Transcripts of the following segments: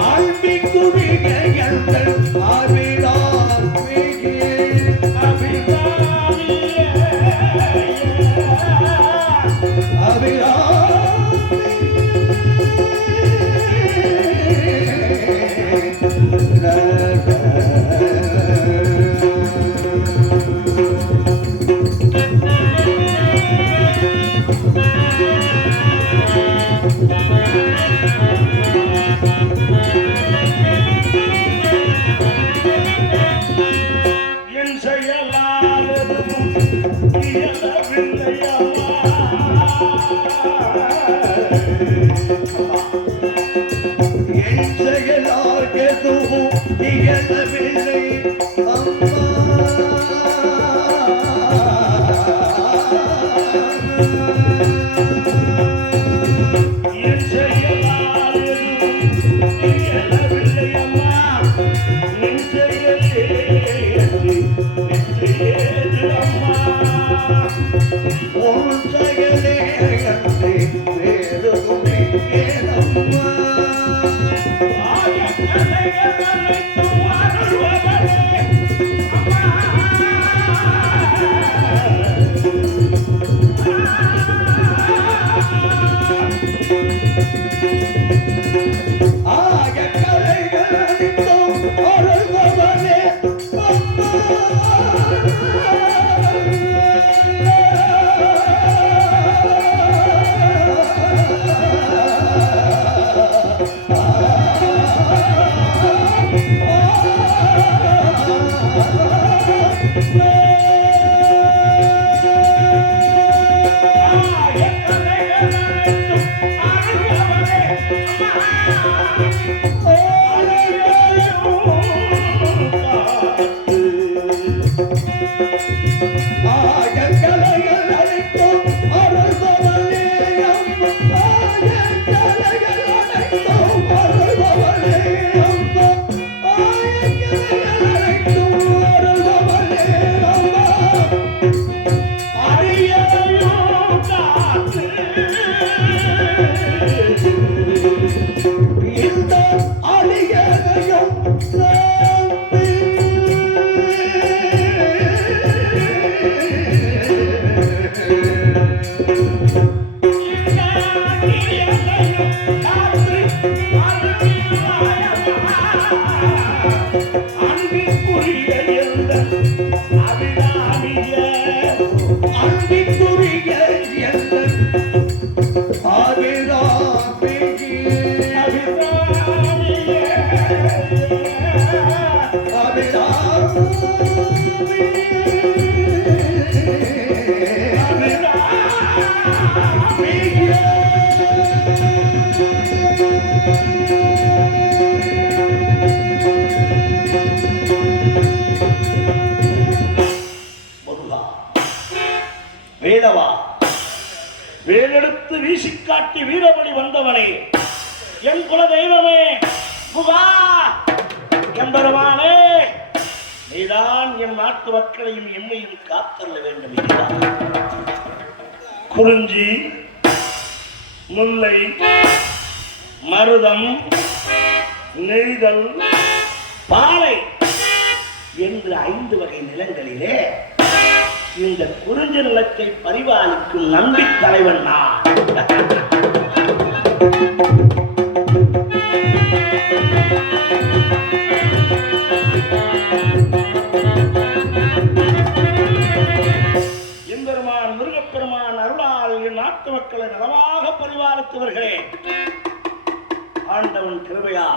I'll be good again, I'll be வேலெடுத்து வீசிக்காட்டி Veeramani வந்தவனே, என் குல தெய்வமே, புகா எம்பெருமானே, நீதான் என் நாட்டு மக்களையும் எம்மையும் காத்தள்ள வேண்டும். குறிஞ்சி, முல்லை, மருதம், நெய்தல், பாலை என்று 5 வகை நிலங்களிலே இந்த குறிஞ்சி நிலத்தை பரிபாலிக்கும் நம்பி தலைவன் நான். எம்பெருமான் முருகப்பெருமான் அருளால் என் நாட்டு மக்களை நலமாக பரிபாலித்தவர்களே, ஆண்டவன் கிருபையா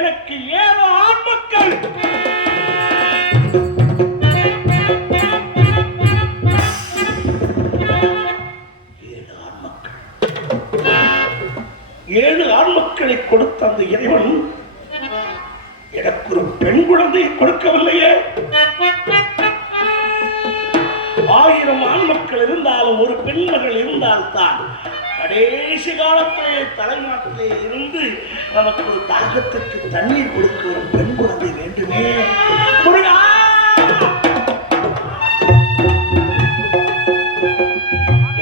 எனக்கு 7 ஆண் மக்கள். 7 ஆண் மக்களை கொடுத்த அந்த இறைவன் எனக்கு ஒரு பெண் குழந்தையை கொடுக்கவில்லையே. 1000 ஆண் மக்கள் இருந்தாலும் ஒரு பெண் மகள் இருந்தால்தான் கடைசி காலத்திலே தலைநாட்டிலே இருந்து நமக்கு ஒரு தாகத்திற்கு தண்ணீர் கொடுக்க ஒரு பெண் குழந்தை வேண்டுமே.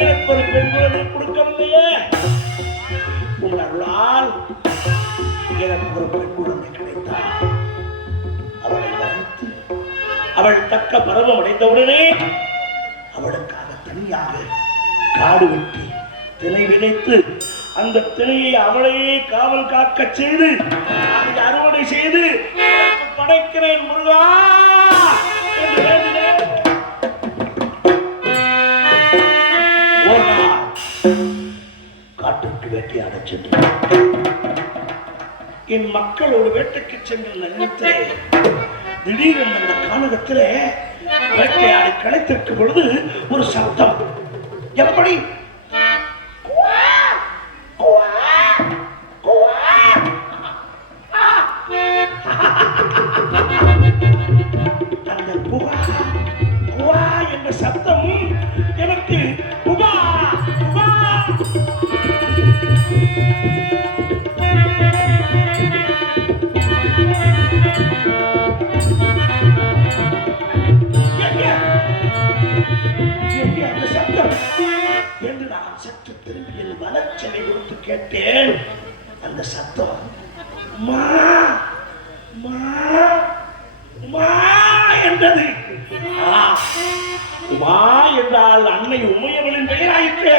எனக்கு ஒரு பெண் குழந்தை கொடுக்கவில்லையே. உங்களால் எனக்கு ஒரு பெண் குழந்தை கிடைத்தார். அவளை வளர்த்து அவள் தக்க பருவம் அடைந்தவுடனே அவளுக்காக தனியாக காடு வெட்டி திணை விதைத்து அந்த திணையை அவளையே காவல் காக்க செய்து அதை அறுவடை செய்து படைக்கிறேன் முருகா என்று வேண்டினேன். ஒரு நாள் காட்டுக்கு வேட்டையாட சென்று என் மக்களோடு வேட்டைக்கு சென்ற நேரத்திலே திடீரென்று அந்த கானகத்திலே வேட்டையாடி களைத்திருக்கும் பொழுது ஒரு சப்தம். எப்படி? அந்த புகா புகா என்ற சப்தம் எனக்கு புகா புகா அந்த சப்தம் என்று நான் சற்று திரும்பி என் வளர்ச்சியை கொடுத்து கேட்டேன். அந்த சத்தம் மா மா மா என்றது. உமா என்றால் அன்னை உமையவளின் பெயராயிற்று.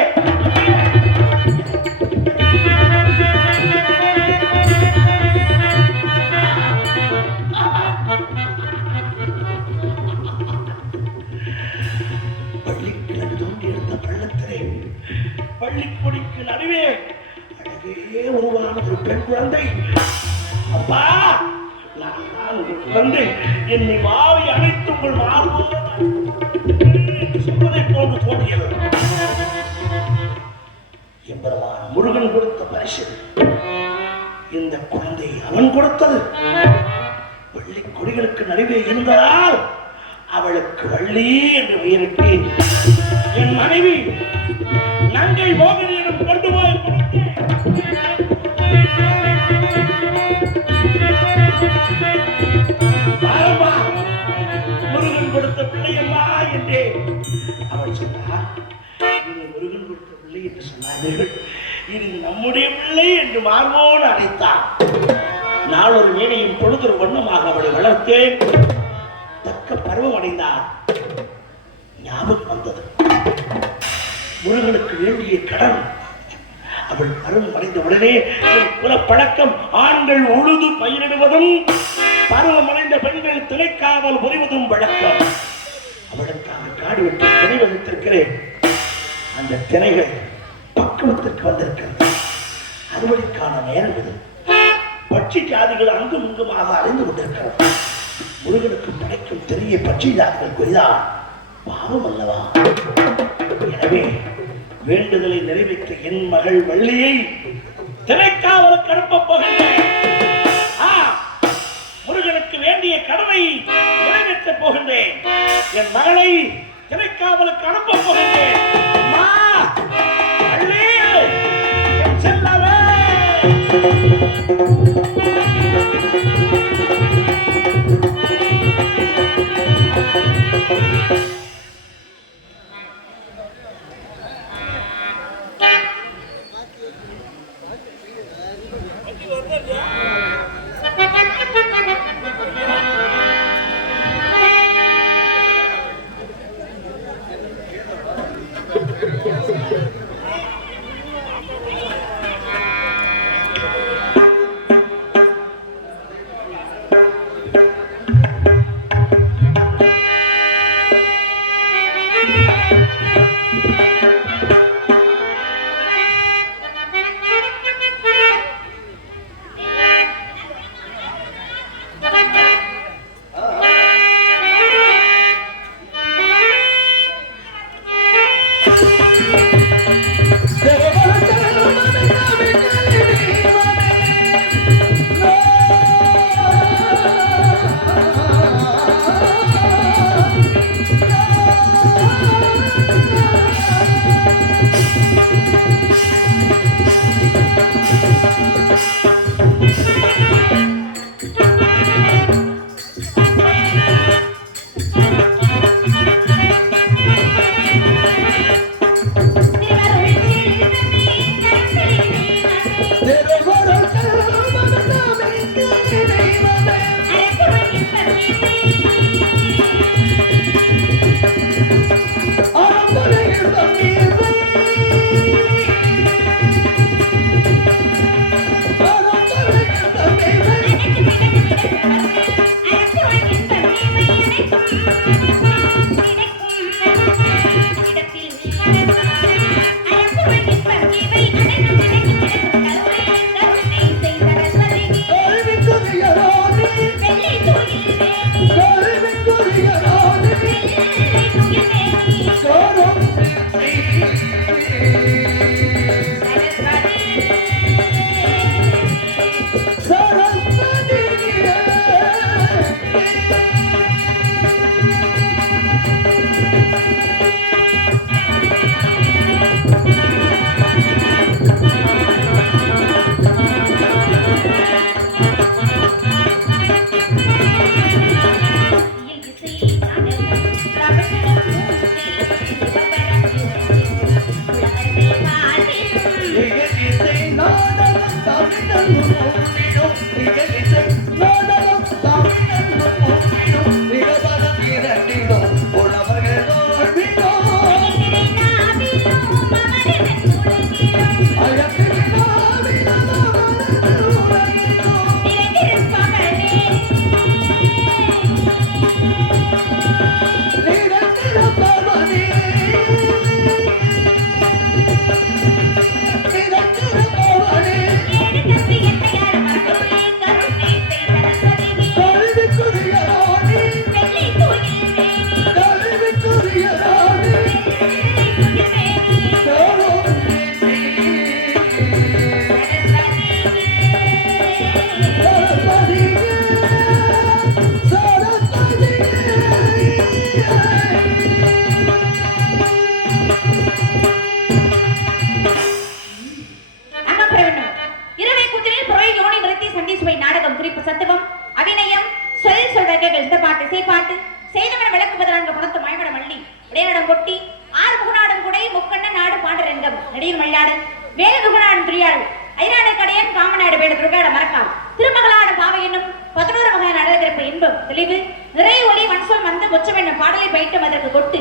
பள்ளிக்கிழங்கு தோண்டி எடுத்த பள்ளத்திலே பள்ளிக்கொடிக்கு நடுவே அழகே உருவான ஒரு பெண் குழந்தை. அப்பா, நான் வந்து என்னை வாவி அனைத்து உங்கள் மார்போடு சொல்வதை போன்று தோன்றியது. எம்பெருமான் முருகன் கொடுத்த பரிசு இந்த குழந்தை அவன் கொடுத்தது. வள்ளி கொடிகளுக்கு நடுவே இருந்ததால் அவளுக்கு வள்ளி என்று பெயரிட்டு என் மனைவி நங்கை மோகினியிடம் கொண்டு போய் முருகன் கொடுத்த பிள்ளையம்மா என்றே அவள் சொன்னார். இது முருகன் கொடுத்த பிள்ளை என்று சொன்னார்கள். இது நம்முடைய பிள்ளை என்று மார்போடு அழைத்தார். நாளொரு மேடையும் பொழுதொரு வண்ணமாக அவளை வளர்த்தேன். தக்க பருவம் அடைந்தார். ஞாபகம் வந்தது முருகனுக்கு வேண்டிய கடன். அவள் பருவம் அடைந்த உடனே குலப்பழக்கம் ஆண்கள் உழுது பயிரிடுவதும் பருவம் அடைந்த பெண்கள் திணைக்காவல் புரிவதும் வழக்கம். அவளுக்காக காடு வெட்டி திணை வகுத்திருக்கிறேன். அந்த திணைகள் பக்குவத்திற்கு வந்திருக்கிறது. அறுவடைக்கான நேரம் இது. பட்சி ஜாதிகள் அங்கும் இங்குமாக அறிந்து கொண்டிருக்கிறது. முருகனுக்கு படைக்கும் தெரிய பட்சி ஜாதிகள் குறிதான் பாவம் அல்லவா? எனவே வேண்டுதலை நிறைவேற்ற என் மகள் வள்ளியை திணைக்காவலுக்கு அனுப்பப் போகின்றேன். முருகனுக்கு வேண்டிய கடமை நிறைவேற்றப் போகின்றேன். என் மகளை திணைக்காவலுக்கு அனுப்பப் போகின்றேன். செல்லவே மேளம் கொட்டி ஆறு முகநாடும் குடை முக்கண்ண நாடு பாண்டரங்கம் நடிகர் மயிலாடு வேக முகநாடும் துரியாள் ஐராடு கடையன் காமநாடு வேடு துர்காட மறக்காம் திருமகளாடு பாவை என்னும் 11 வகையான அழகிருப்பு இன்பம் தெளிவு நிறைய ஒளி மன்சொல் மந்த கொச்ச வேண்டும் பாடலை பயிட்டும் அதற்கு கொட்டு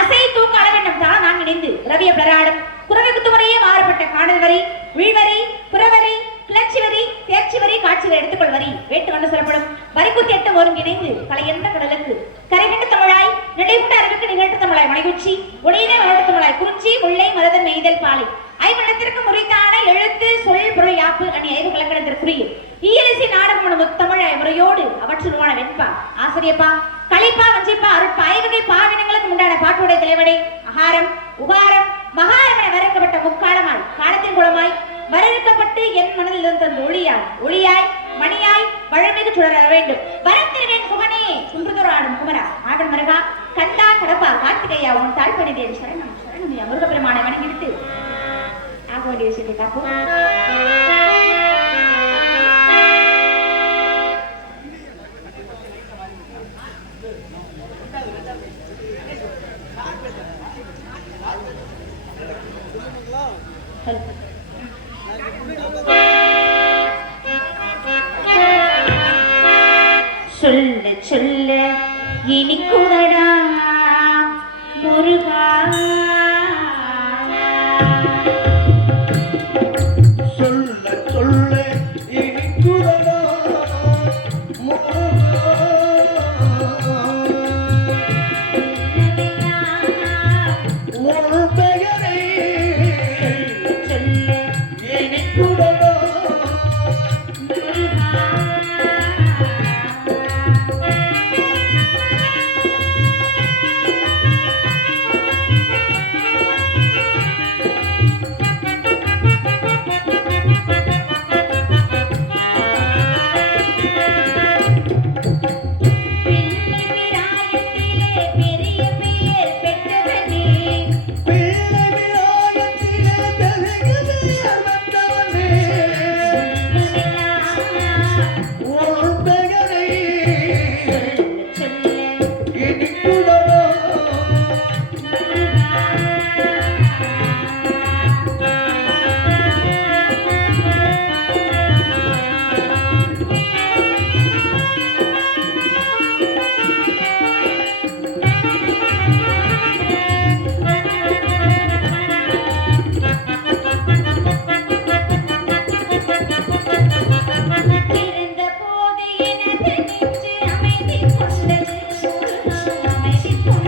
அசை தூக்க அளவெண்ணம் தான் நான் இணைந்து ரவிய பிளராடும் குறவை குத்துமுறையே மாறுபட்ட காணல் வரி வீழ்வரி புறவரி கிளர்ச்சி வரி தேர்ச்சி வரி காட்சிகளை எடுத்துக்கொள் வரி வேட்டு கண்டு சொல்லப்படும் வரிக்குத்தி எட்டும் ஒருங்கிணைந்து கலை என்ற கடலுக்கு கரைகண்ட தமிழாய் நடைமுட்ட அறிவுக்கு நிகழ்த்த தமிழாய் மலைகுச்சி ஒளியினை வளர்த்த தமிழாய் குறிச்சி முல்லை மருதன் மெய்தல் பாலை ஐமணத்திற்கு முறைத்தான எழுத்து சொல் பொருள் யாப்பு அணி ஐவு கலக்கணத்திற்குரிய இயலிசை நாடகம் முத்தமிழ் முறையோடு அவற்றுருவான வெண்பா ஆசிரியப்பா களிப்பா வஞ்சிப்பா அருட்பா ஐவகை பாவினங்களுக்கு உண்டான பாட்டுடைய தலைவடை அகாரம் உகாரம் மகாரம் என வரைக்கப்பட்ட முக்காலமாய் காலத்தின் குளமாய் வரவேற்கப்பட்டு என் மனதில் இருந்த ஒளியாய் மணியாய் வழமிகு சுடர வேண்டும் வரத்திருவேன் குமனே குன்றுதோராடும் குமரா ஆவன் மருகா கண்டா கடப்பா கார்த்திகையா உன் தாழ்பணிதேன் சரணம் சரணம் முருகப்பெருமானை வணங்கிவிட்டு ஆக வேண்டிய விஷயத்தை காப்போம். சொல்ல சொல்ல இனிக்குதடா முருகா சொல்ல சொல்ல இனிக்குதடா உன் பெயரை சொல்ல இனிக்குதடா அமைதி கொண்டது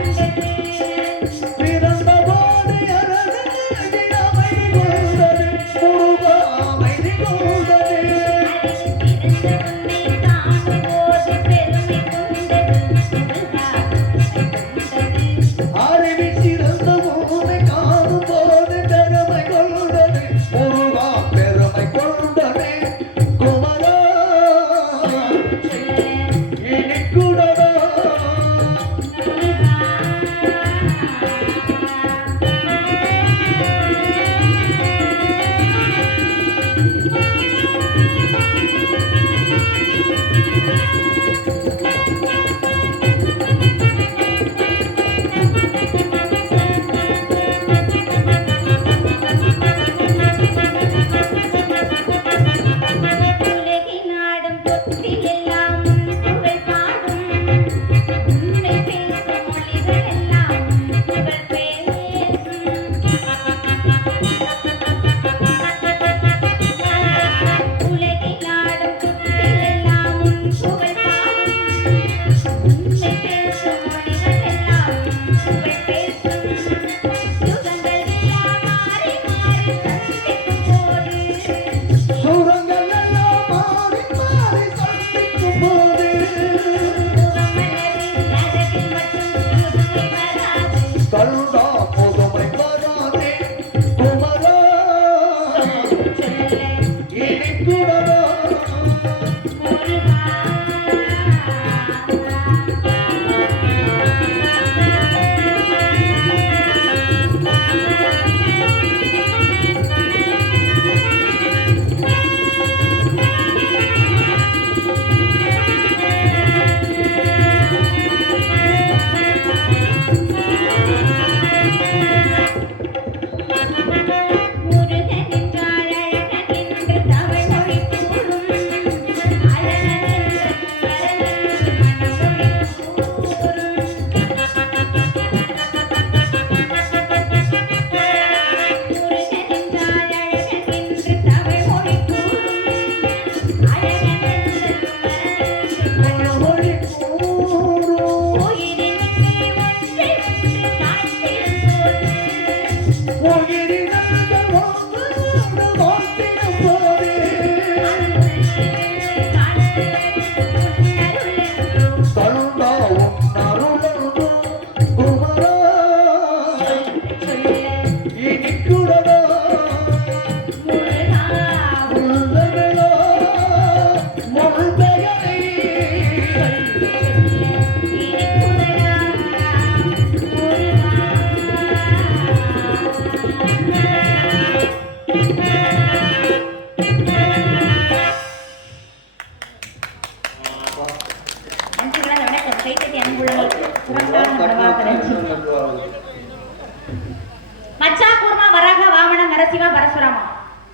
மச்சா கூர்மா வராக வாமன நரசிம்மா பரசுராமா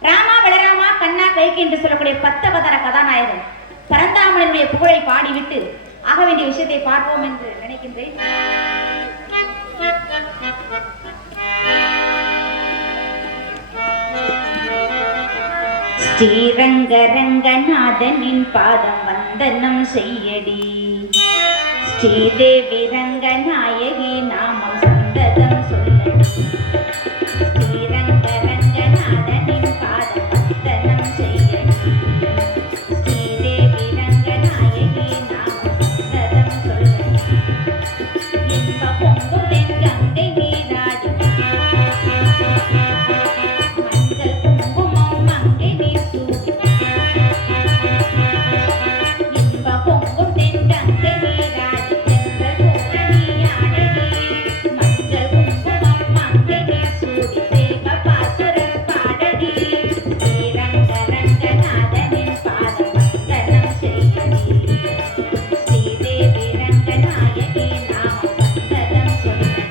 ராமா பலராமா கண்ணா கைக்கு என்று சொல்லக்கூடிய 10 அவதார கதாநாயகன் பரந்தாமனுடைய புகழை பாடிவிட்டு ஆக வேண்டிய விஷயத்தை பார்ப்போம் என்று நினைக்கின்றேன். ஸ்ரீரங்க ரங்கநாதனின் பாதம் வந்தனம் செய்யடி, ஸ்ரீதேவி ரங்கநாயகி நாமம் சந்ததம் சொல்லடி. ஸ்ரீரங்க ரங்கநாதனின் பாதம் வந்தனம் செய்யடி, ஸ்ரீதேவி ரங்கநாயகி நாமம் சந்ததம் சொல்லடி. இன்ப பொங்கும் தென் கங்கை நீராடி மஞ்சள் குங்குமம் மங்கை நீர் சூடி. இன்ப பொங்கும் தென் கங்கை நீராடி சென்றல் பூரணியாடடி மஞ்சள் குங்குமம் மங்கை நீர் சூடி தேவ பாசுரம் பாடடி. ஸ்ரீரங்க ரங்கநாதனின் பாதம் வந்தனம் செய்யடி, ஸ்ரீதேவி ரங்கநாயகி நாமம் சந்ததம் சொல்லடி.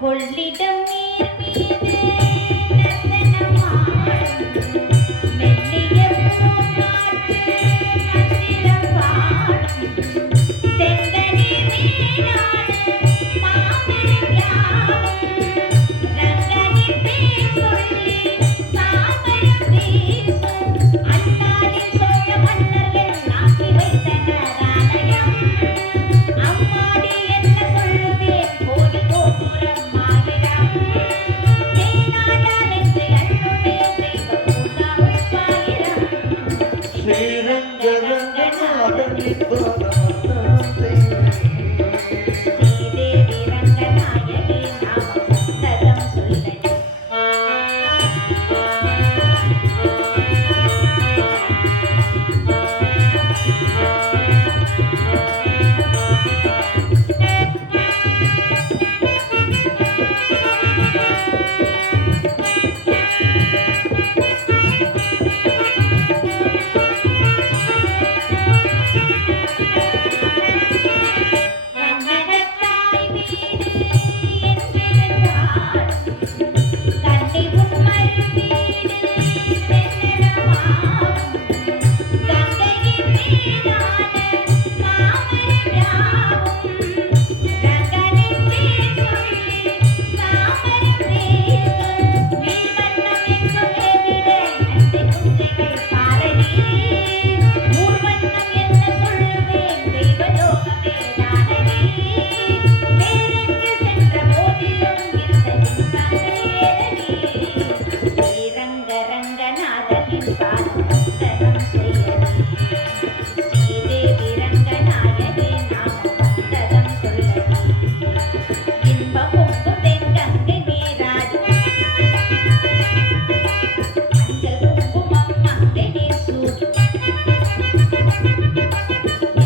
கொள்ளிடம் நீர் மீது நர்த்தனமாடும் மெல்லிய பூநாட்டு மந்திரம் பாடும் செங்கனி மேலாடு மாமரம் யாவும் ரங்கனின் பேர் சொல்லி சாமரம் வீசும் அந்தாரில் சோழ மன்னர்கள் நாட்டி வைத்தனர் ஆலயம். அம்மாடி என்ன சொல்லுவேன் கோயில் கோபுரம் ஆயிரம் தேனாடால் என்று அள்ளுமே தெய்வ பூதாவும் பாயிரம். ஸ்ரீரங்க ரங்கநாதனின் பாதம் வந்தனம் செய்யடி, ஸ்ரீதேவி ரங்கநாயகி நாமம் சந்ததம் சொல்லடி. வண்ணகத்தாய் வீடு என்றிருந்தாடும் கண்ணி உன்மரு வீடு பெண்ணடமாகும் கங்கையின் மீதான மாமரம் யாவும் ரங்கனின் பேர் சொல்லி சாமரம் வீசும் மீன்வண்ணம் எங்கும் ஏவிட நந்தி குஞ்சைகள் பாரடி. ஊர்வண்ணம் என்ன சொல்லுவேன் தெய்வலோகமே நானடி. வேறெங்கு சென்ற போதிலும் இந்த நின்றாங்களேனடி. ஸ்ரீரங்க ரங்கநாதனின் பாதம் வந்தனம் செய்யடி, ஸ்ரீதேவி ரங்கநாயகி நாமம் சந்ததம் சொல்லடி. இன்ப பொங்கும் தென் கங்கை நீராடி மஞ்சள் குங்குமம் மங்கை நீர் சூடி.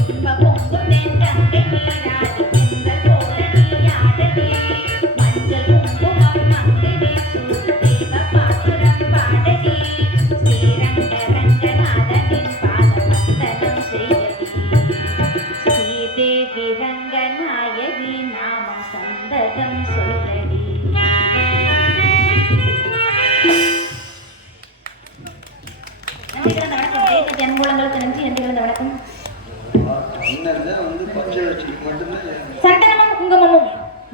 இன்ப பொங்கும் தென் கங்கை நீராடி சென்றல் பூரணியாடடி மஞ்சள் குங்குமம் மங்கை நீர் சூடி தேவ பாசுரம் பாடடி. ஸ்ரீரங்க ரங்கநாதனின் பாதம் வந்தனம் செய்யடி, ஸ்ரீதேவி ரங்கநாயகி நாமம் சந்ததம் சொல்லடி. நன்றி கலந்த வணக்கம். தேச ஜனமூலங்களுக்கு நன்றி. நன்றி கலந்த வணக்கம். அண்ணன் பச்சை வச்சுக்கு மட்டும்தான் சந்தனமும் குங்குமமும்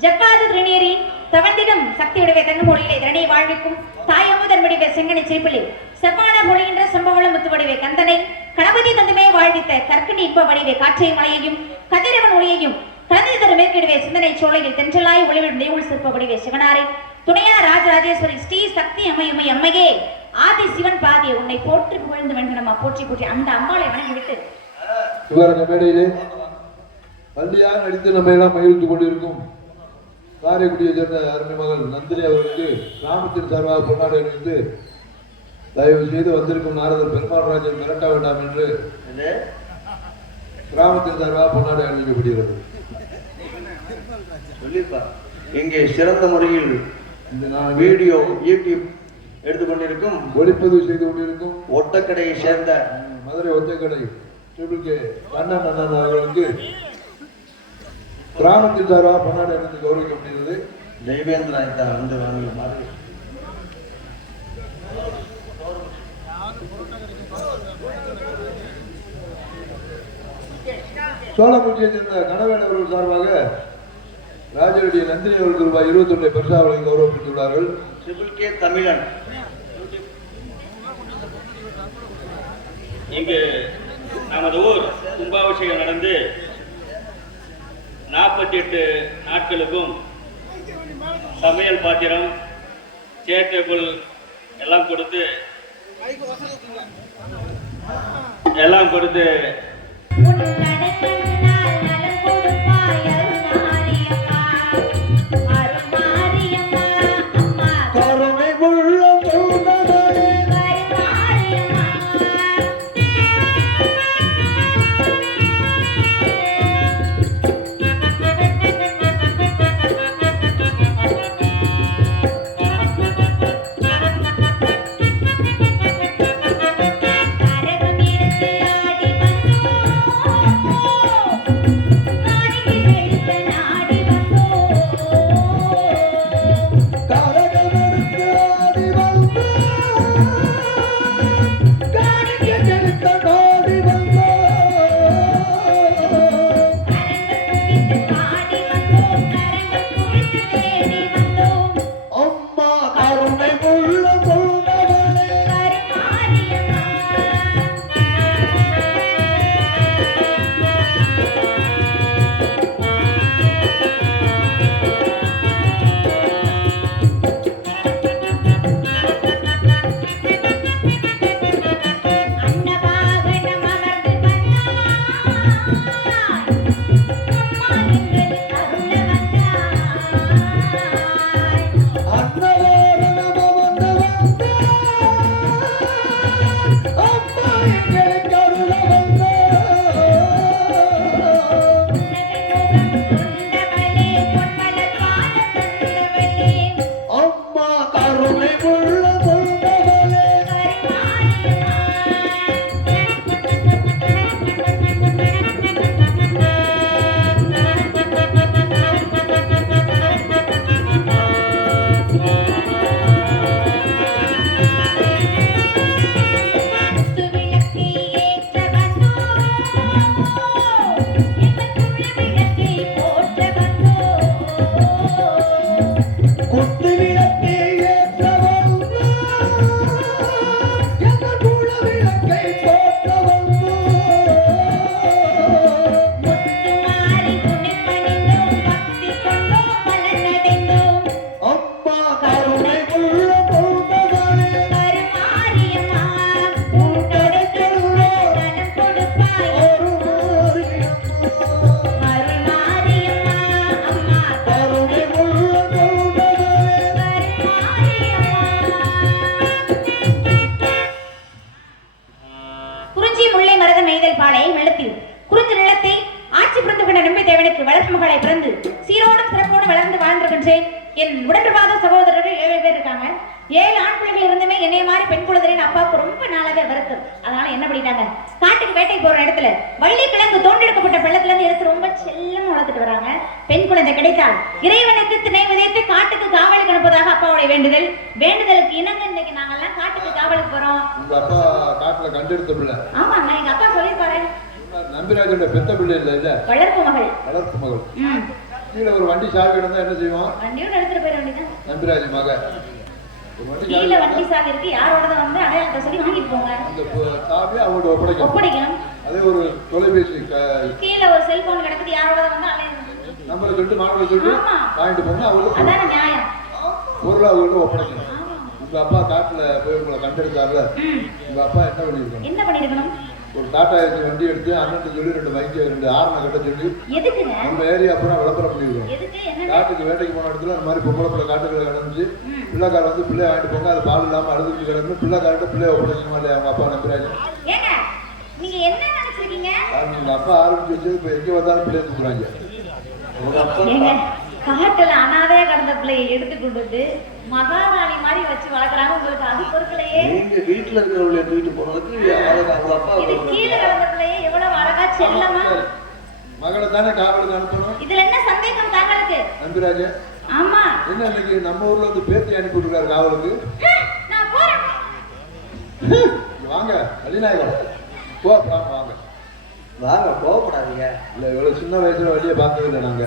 ஜப்பாது திருநீரி தவந்திடம் சக்தியுடைய தங்கமொழியிலே திறனை வாழ்விக்கும் தாயமுதன் முடிவை செங்கனி சிரிப்பிலே செவ்வான மொழிகின்ற சம்பவள முத்து வடிவை கந்தனை கணபதி தந்துமே வாழ்வித்த கற்கனி இன்ப வடிவை காற்றை மலையையும் கதிரவன் ஒளியையும் கலந்து தரும் மேற்கிடுவே சிந்தனை சோலையில் தென்றலாய் ஒளிவிடும் நெய்வுள் சிற்ப வடிவை சிவனாரை துணையா ராஜராஜேஸ்வரி ஸ்ரீ சக்தி அம்மையுமை அம்மையே ஆதி சிவன் பாதியை உன்னை போற்றி புகழ்ந்து வேண்டனமா போற்றி போற்றி அந்த அம்பாளை வணங்கிவிட்டு இவரங்க மேடையிலே பள்ளியாக நடித்து நம்ம எல்லாம் மகிழ்ந்து கொண்டிருக்கும் காரைக்குடியை சேர்ந்த அருமை மகள் நந்தினி அவர்களுக்கு கிராமத்தின் சார்பாக பொன்னாடை அணிந்து தயவு செய்து வந்திருக்கும் நாரதர் பெருமாள் ராஜன் மிரட்ட வேண்டாம் என்று கிராமத்தின் சார்பாக பொன்னாடை அணிக்கப்படுகிறது. சொல்லியிருப்பா. இங்கே சிறந்த முறையில் இந்த நான் வீடியோ யூடியூப் எடுத்துக்கொண்டிருக்கும் ஒளிப்பதிவு செய்து கொண்டிருக்கும் ஒட்டக்கடையை சேர்ந்த மதுரை ஒத்தைக்கடை ட்ரிபிள் கே கண்ணன் அண்ணன் அவர்களுக்கு கிராமத்தின் சார்பாக பொன்னாடை அணிந்து கௌரவிக்கப்படுகிறது. தெய்வேந்திரா வந்து வாங்கி மாதிரி சோழமுச்சியை சேர்ந்த கணவன் அவர்கள் சார்பாக ராஜரெட்டி நந்தினி அவர்களுக்கு ரூபாய் 21 பரிசா வழங்கி கௌரவப்படுத்தியுள்ளார்கள். ட்ரிபிள் கே தமிழன். இங்கு நமது ஊர் கும்பாபிஷேகம் நடந்து 48 நாட்களுக்கும் சமையல் பாத்திரம் சேர் டேபிள் எல்லாம் கொடுத்து வளர்ப்பு மகளை பிறந்து சீரோடும் சிறப்போடு வளர்ந்து வாழ்ந்திருக்கின்றேன். என் உடன்பாத சகோதரர்கள் 7 பேர் இருக்காங்க. 7 ஆண் பிள்ளைகள் இருந்துமே என்னைய மாதிரி பெண் குழந்தைன்னு அப்பாவுக்கு ரொம்ப நாளாவே வருத்தம். அதனால என்ன பண்ணிட்டாங்க, காட்டுக்கு வேட்டைக்கு போற இடத்துல வள்ளி கிழங்கு தோண்டெடுக்கப்பட்ட பள்ளத்துல இருந்து எடுத்து ரொம்ப செல்லம் வளர்த்துட்டு வராங்க. பெண் குழந்தை கிடைத்தால் இறைவனுக்கு திணை விதைத்து காட்டுக்கு காவலுக்கு அனுப்புவதாக அப்பாவுடைய வேண்டுதல். வேண்டுதலுக்கு இணங்க இன்னைக்கு நாங்கெல்லாம் காட்டுக்கு காவலுக்கு போறோம். உங்க அப்பா காட்டுல கண்டெடுத்த பிள்ளை? ஆமாங்க, எங்க அப்பா சொல்லியிருப்பாரு. நம்பிராஜோட பெத்த பிள்ளை இல்ல, இல்ல வளர்ப்பு மகள். வளர்ப்பு மகள். கீழே ஒரு வண்டி சாவி இருந்தா என்ன செய்வோம்? வண்டியோட எடுத்துட்டு போயிட வேண்டியதான். நம்பிராஜ் மக ஒரு வண்டி சாவி, கீழே வண்டி சாவி இருக்கு, யாரோட வந்து அடையாளத்தை சொல்லி வாங்கிட்டு போங்க. அந்த சாவி அவங்களோட ஒப்படைக்கணும். அதே ஒரு தொலைபேசி கீழே ஒரு செல்போன் கிடக்குது, யாரோட வந்து நம்பரை சொல்லிட்டு மாணவரை சொல்லிட்டு வாங்கிட்டு போனா அவங்களுக்கு அதான நியாயம். பொருளை அவங்கள்ட்ட ஒப்படைக்கணும். உங்க அப்பா காட்டுல போய் உங்களை கண்டெடுத்தாருல, உங்க அப்பா என்ன பண்ணிருக்கணும்? என்ன பண்ணிருக்கணும்? ஒரு டாடா ஏசி வண்டி எடுத்து அண்ணன் சொல்லி 2 பைக் 2 ஆரணை கட்ட சொல்லி எதுக்குங்க நம்ம ஏரியா அப்புறம் விளம்பரம் பண்ணிருக்கோம். எதுக்கு? என்ன காட்டுக்கு வேட்டைக்கு போன இடத்துல அந்த மாதிரி பொம்பளை பிள்ளை காட்டுகளை கிடந்துச்சு, பிள்ளைக்கார வந்து பிள்ளைய வாங்கிட்டு போங்க, அது பால் இல்லாம அழுதுட்டு கிடக்கு, பிள்ளைக்காரட்ட பிள்ளைய ஒப்படைக்கணுமா இல்லையா? அவங்க அப்பா நம்புறாங்க. ஏங்க நீங்க என்ன நினைச்சிருக்கீங்க? உங்க அப்பா ஆரம்பிச்சு வச்சது இப்ப எங்க வந்தாலும் பிள்ளைய தூக்குறாங்க. உங்க அப்பா ஏங்க காட்டுல அனாதையா கடந்த பிள்ளையை எடுத்து கொண்டு வந்து மகாராணி மாதிரி வச்சு வளர்க்குறாங்க. உங்களுக்கு அது பொறுக்கலையே. நீங்க வீட்டுல இருக்கிறவங்களை தூக்கிட்டு போனதுக்கு அவங்க அப்பா இது கீழே கடந்த பிள்ளையை எவ்வளவு அழகா செல்லமா. மகளை தானே காவலுக்கு அனுப்பணும். இதுல என்ன சந்தேகம் தாங்களுக்கு? நம்பிராஜ ஆமா, என்ன இன்னைக்கு நம்ம ஊர்ல வந்து பேத்தி அனுப்பி விட்டுருக்காரு காவலுக்கு. நான் போறேன். வாங்க கலிநாயகம் போ வாங்க. வாங்க கோவப்படாதீங்க. இல்ல இவ்வளவு சின்ன வயசுல வெளியே பார்த்தது இல்லை நாங்க.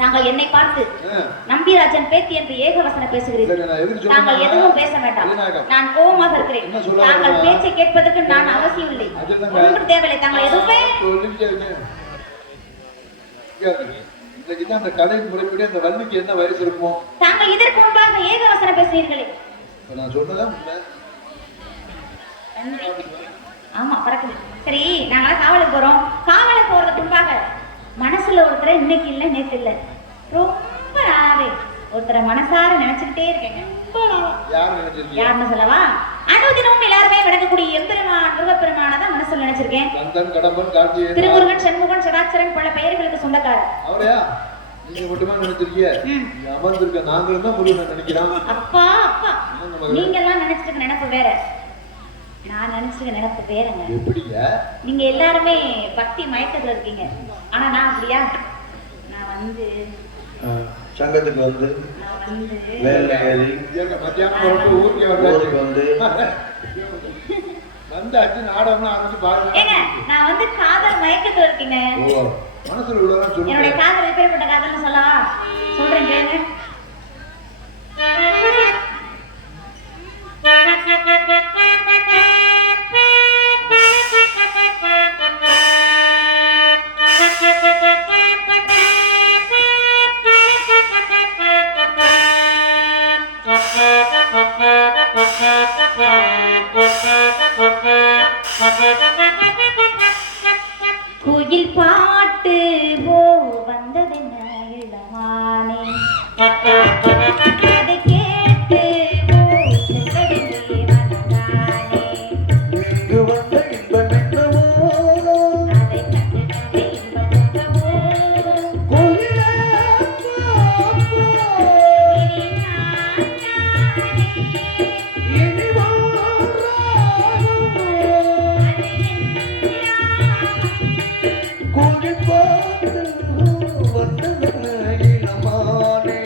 தாங்கள் என்னை பார்த்து ஆ. நம்பிராஜன் பேத்தி என்று ஏகவசனம் இல்லைங்க, பேசுகிறீர்கள். நான் எதுக்கு தாங்கள் சொல்றேன்னா, எதுவும் பேச வேண்டாம். கலிநாயகம். நான் கோபமாக இருக்கிறேன். என்ன சொல்ல தாங்கள் வரீங்க? பேச்சை கேட்பதற்கு நான் அவசியம் இல்லை. அது என்னங்க? ஒன்றும் தேவையில்லை. தாங்கள் எதுவுமே சொல்லிக்கிட்டே இருக்கேன். இங்க இருக்கு. இன்னைக்கு தான் அந்த கடையின் முறைப்படி அந்த வள்ளிக்கு என்ன வயசு இருக்குமோ? தாங்கள் இதற்கு முன்பாக ஏகவசனம் பேசுகிறீர்களே. இப்ப நான் சொன்னதான் உண்மை. நன்றி. ஆமா பறக்குது. சரி, நாங்களாம் காவலுக்கு போறோம். காவலுக்கு போறதுக்கு முன்பாக மனசுல ஒருத்தரை இன்னைக்கு இல்லை நேற்று இல்லை ரொம்ப நாளாவே ஒருத்தரை மனசார நினைச்சுக்கிட்டே இருக்கேங்க. ரொம்ப நாளா. யார் நினைச்சிருக்கீங்க? யாருன்னு சொல்லவா? அனுதினமும் எல்லாருமே விளக்கக்கூடிய எம்பெருமான் முருகப்பெருமானை தான் மனசுல நினைச்சிருக்கேன். கந்தன், கடம்பன், கார்த்திகேயன், திருமுருகன், சண்முகன், சடாட்சரன் பல பெயர்களுக்கு சொந்தக்காரர். அவரையா நீங்க மட்டுமா நினைச்சிருக்கீங்க? ம். இங்க அமர்ந்திருக்க நாங்களும் தான் முருகனை நினைக்கிறோம். அப்பா அப்பா, நீங்க எல்லாம் நினைச்சிருக்க நினைப்பு வேற, நான் நினைச்சிருக்க நினைப்பு வேறங்க. எப்படிங்க? நீங்க எல்லாருமே பக்தி மயக்கத்துல இருக்கீங்க. ஆனா நான் அப்படியா? நான் வந்து சங்கத்துக்கு வந்து நான் வந்து வேலை ஏறி ஏங்க, மத்தியானம் வரப்போ ஊருக்கே ஊருக்கு வந்தாச்சு. வந்து வந்தாச்சு நாடகம்லாம் ஆரம்பிச்சு ஏங்க, பாருங்க. நான் வந்து காதல் மயக்கத்துல இருக்கீங்க. ஓ, மனசுல உள்ளதான் என்னுடைய சொல்லுங்க. காதல் எப்பேற்பட்ட காதல்னு சொல்லவா? சொல்றேன் கேளுங்க. குயில் பாட்டு போ வந்ததென்ன இளமானே, அதை கேட்டு போ சென்றதென்னே மனதானே, இங்கு வந்த இன்பம் என்னவோ அதை கண்டு கண்டு இன்பம் பெற்றவோ, கோயிலே இனி நான் தானே, இனி வாராதோ அது என் யாவும். கோயில் பாட்டு வந்ததென்ன இளமானே.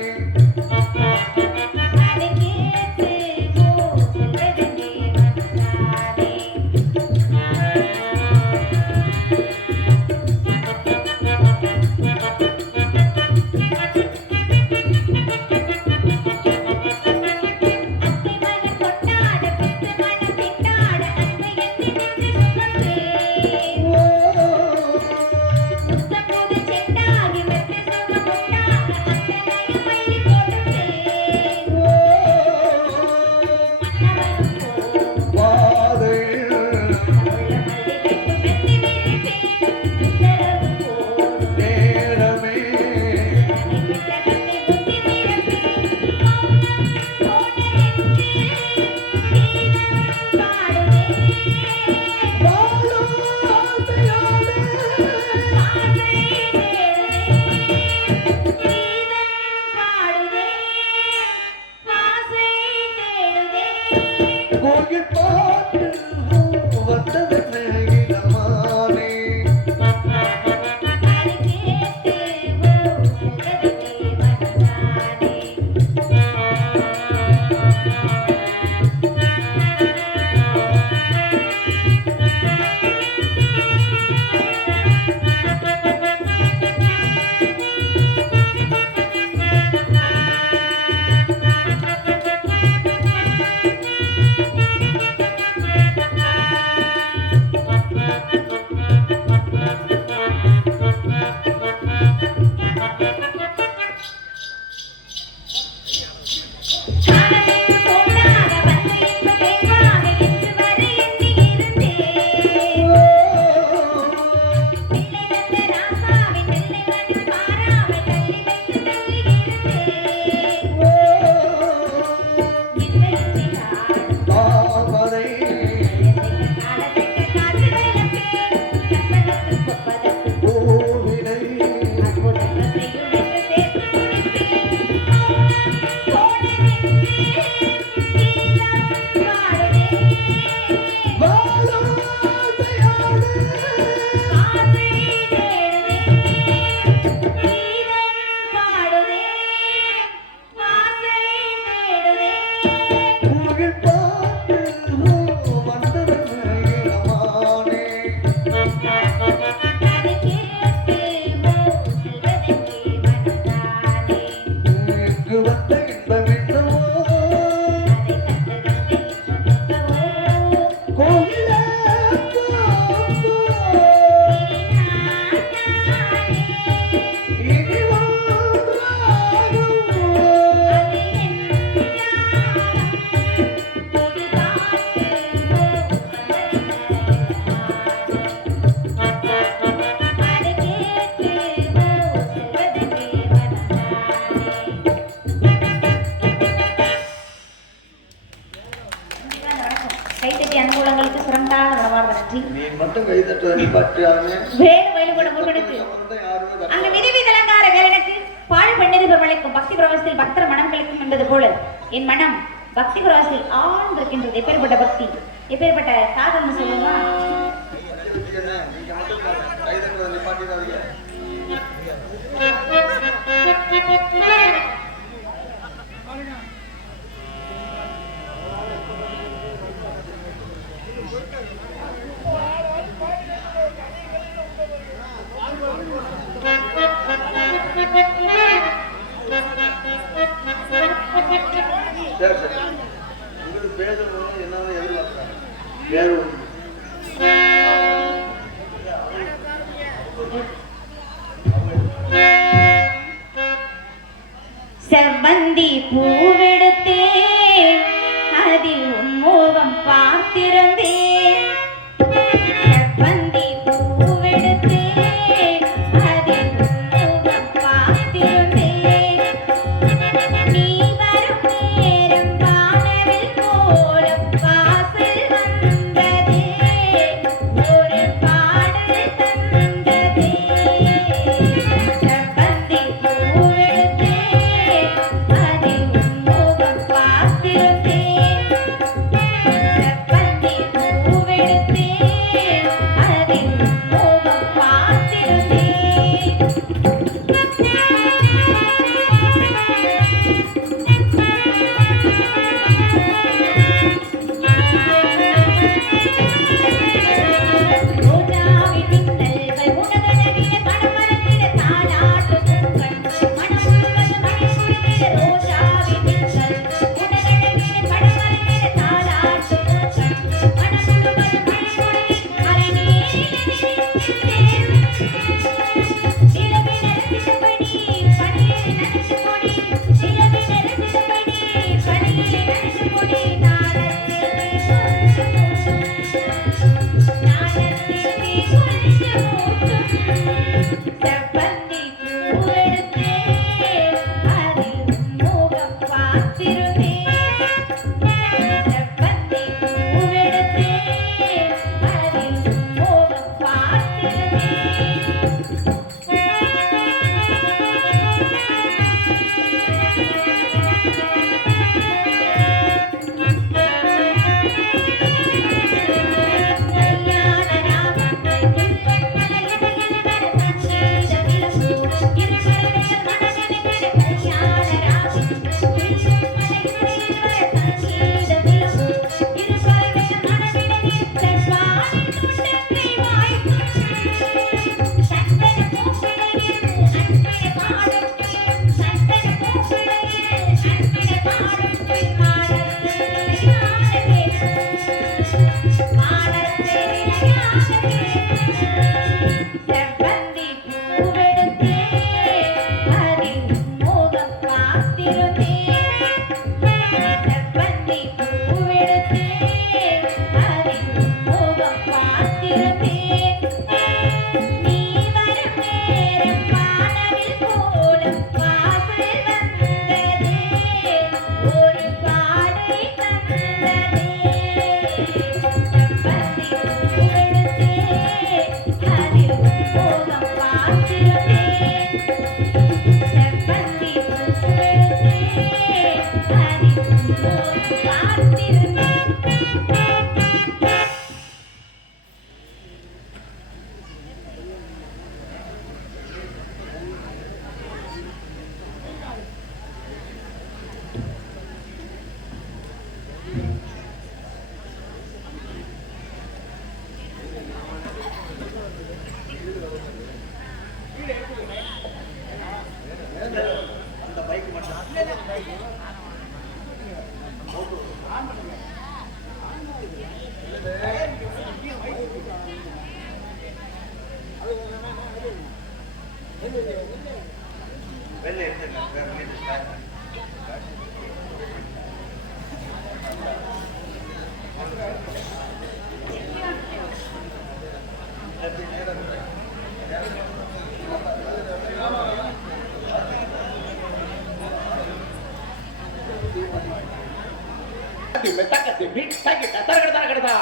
மாற்றி நீ மட்டும் கை தட்டுவதை நிப்பாட்டியாமே வேறு வயலுகூட முருகனுக்கு அங்கு விதவி அலங்கார வேலனுக்கு பாழ் பன்னிருபம் அளிக்கும் பக்தி பிரவாசத்தில் பக்தர் மனம் கழிக்கும் என்பது போல என் மனம் பக்தி பிரவாசத்தில் ஆழ்ந்திருக்கின்றது. எப்பேற்பட்ட பக்தி, எப்பேற்பட்ட காதல்னு சொல்லுமா? நீங்க மட்டும் கை தட்டுவதை நிப்பாட்டிடாதீங்க. சரி சரி, உங்களுக்கு பேசணும் என்னன்னு எதிர்பார்க்குறாங்க. வேறு செவ்வந்தி பூவெடுத்தே அதில் உன்மோகம் பார்த்திருந்தேன். செவ்வந்தி பூவெடுத்தே அதில் உன்மோகம் பார்த்திருந்தேன். நீ வரும் நேரம் வானவில் கோலம் வாசல் வந்ததே, ஒரு பாடல் தந்ததே. செவ்வந்தி பூவெடுத்தே அதில் உன்மோகம் பார்த்திருந்தேன். செவ்வந்தி பூவெடுத்தே அதில் உன்மோகம் பார்த்திருந்தேன். ரோஜாவின் மின்னல்கள் உனதழகிய மனமரத்தில தாலாட்டும் பூக்கள் மனம் முழுவதும் மழை பொழிந்திட. ரோஜாவின் மின்னல் உனதழகிய மனமரத்தில தாலாட்டும் பூக்கள் மனம் முழுவதும் மழை பொழிந்திட. அரணேரில் நிலவின் அரசிதப்படி பணியில் நனைச்சு கொடி, நிலவின் அரசிதப்படி பணியில் நனைச்சு கொடி. செவ்வந்தி பூவெடுத்தே அதில் உன்மோகம் பார்த்திருந்தேன். செவ்வந்தி பூவெடுத்தே அதில் உன்மோகம் பார்த்திருந்தேன். செவ்வந்தி பூவெடுத்தே அதில் உன்மோகம் பார்த்திருந்தேன். செவ்வந்தி பூவெடுத்தே அதில் உன்மோகம் பார்த்திருந்தேன். நீ வரும் நேரம் வானவில் கோலம் வாசல் வந்ததே, ஒரு பாடை தந்ததே. செவ்வந்தி பூவெடுத்தே அதில் உன்மோகம் பார்த்திருந்தேன். செவ்வந்தி பூவெடுத்தே அதில் உன்மோகம் பார்த்திருந்தேன். அந்த பைக் மட்டும் வெளில எடுத்துங்க. மெட்டக்கத்தை வீட்டு தரகடா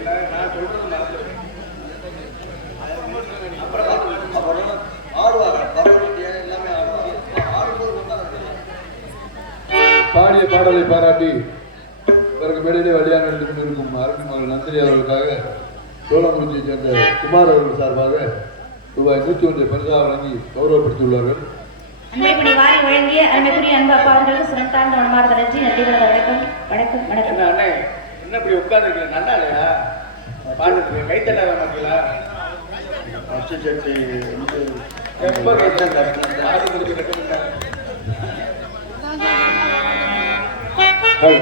வைக்கல, நான் சொல்றது மறந்துடுவேன். அப்புறம் ஆடுவாங்க, பரவட்டியா எல்லாமே ஆடுவாங்க. ஆடும்போது கொண்டாடுறாங்க. பாடிய பாடலை பாராட்டி பிறகு மேடையிலே வழியாக நடந்து கொண்டிருக்கும் அருமை மகள் நந்தினி அவர்களுக்காக சோழங்குறிச்சியைச் சேர்ந்த குமார் அவர்கள் சார்பாக ரூபாய் 101 பரிசாக வழங்கி கௌரவப்படுத்தியுள்ளார்கள். அன்பைப்படி வாரி வழங்கிய அருமைக்குரிய அன்பு அப்பா அவர்களுக்கு சிரம் தாழ்ந்த மனமார்ந்த நன்றி. நன்றி கலந்த வணக்கம் வணக்கம் வணக்கம். என்ன அண்ணே, என்ன இப்படி உட்கார்ந்துருக்கீங்க? நல்லா இல்லையா? பாட்டு கைத்தட்ட மாட்டீங்களா? பச்சை சட்டை வந்து ரொம்ப கைத்தட்ட ஹலோ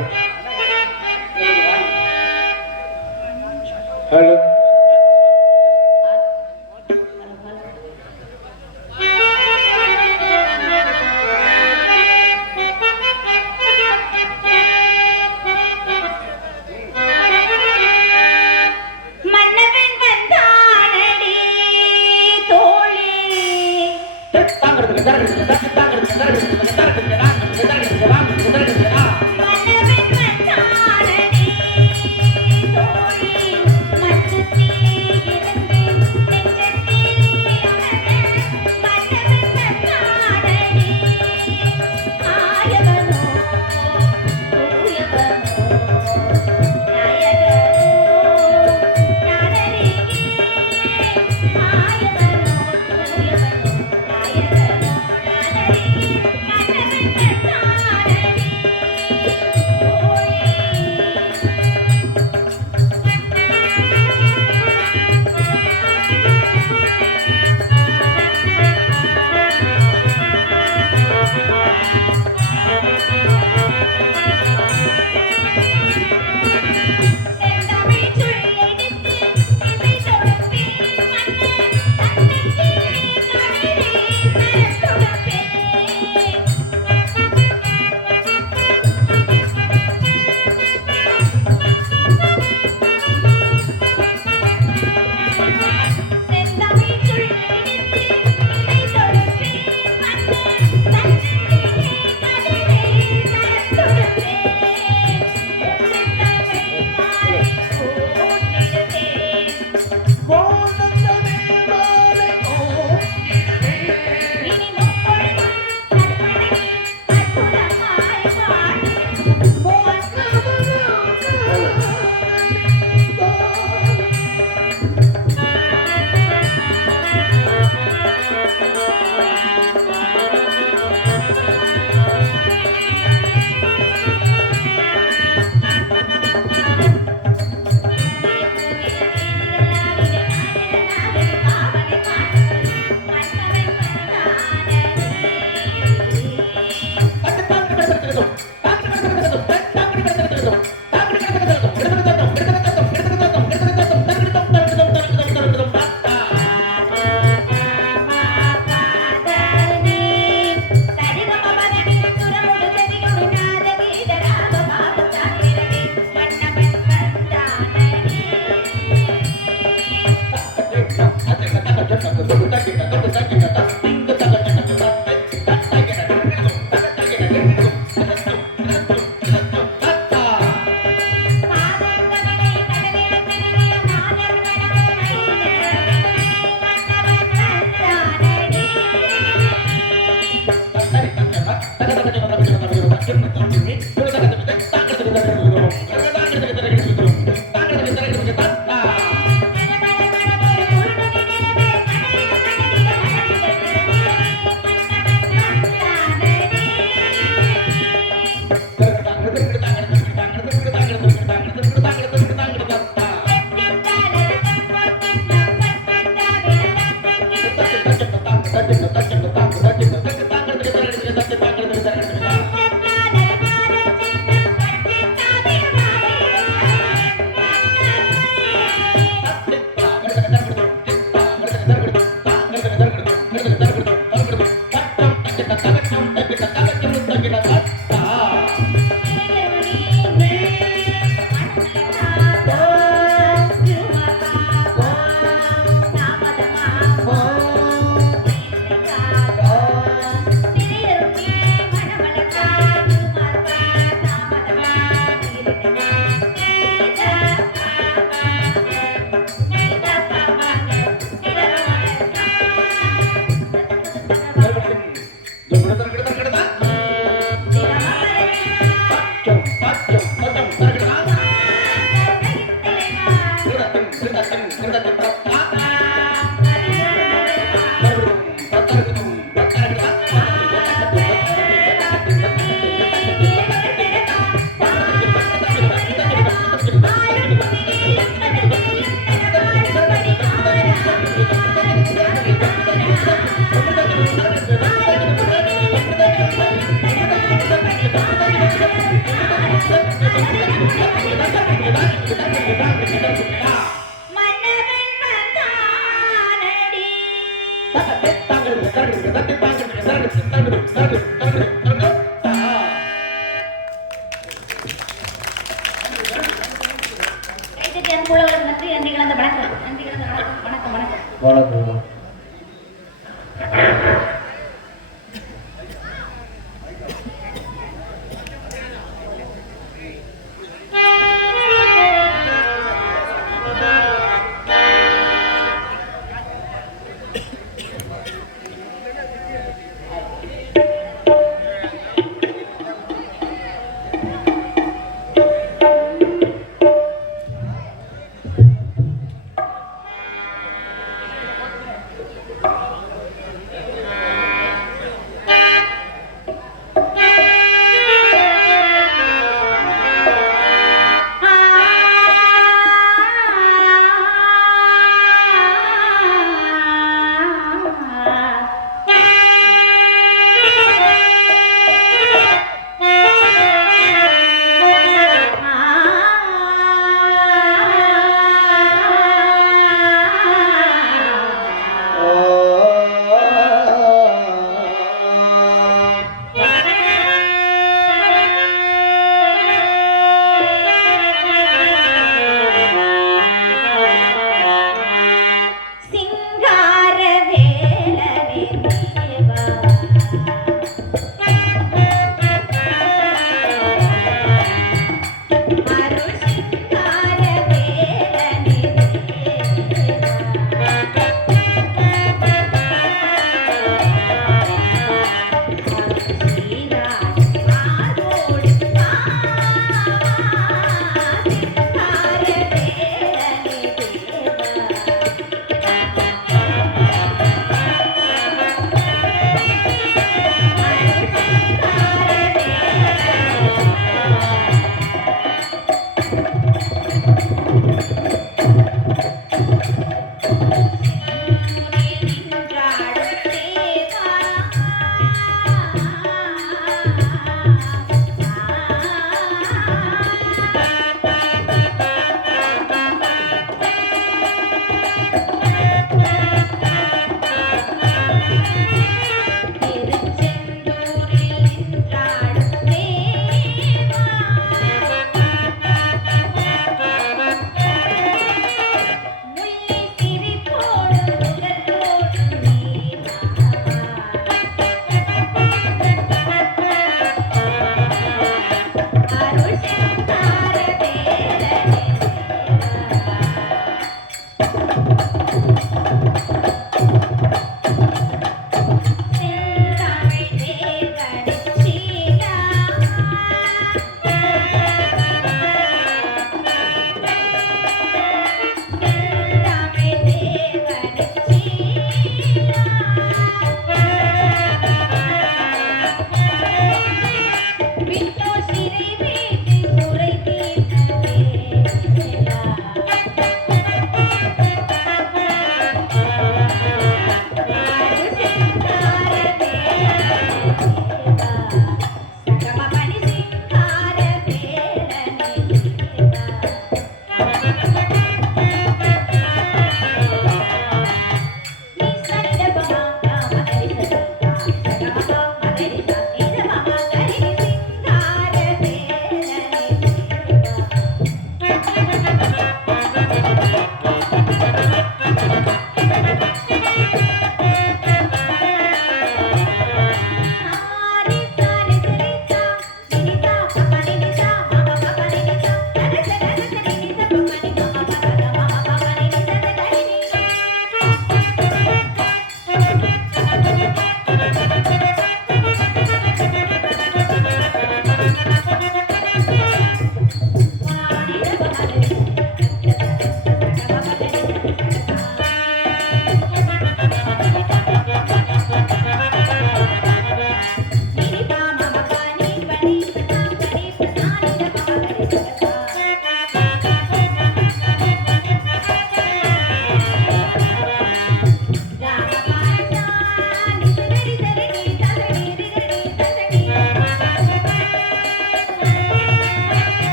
ஹலோ மன்னவன் வந்தானடி தோழி மன்னவன் வந்தானடி தோழி மஞ்சள் நன்றி நன்றி கலந்த வணக்கம் நன்றி கலந்த வணக்கம் வணக்கம் வணக்கம் வணக்கம்.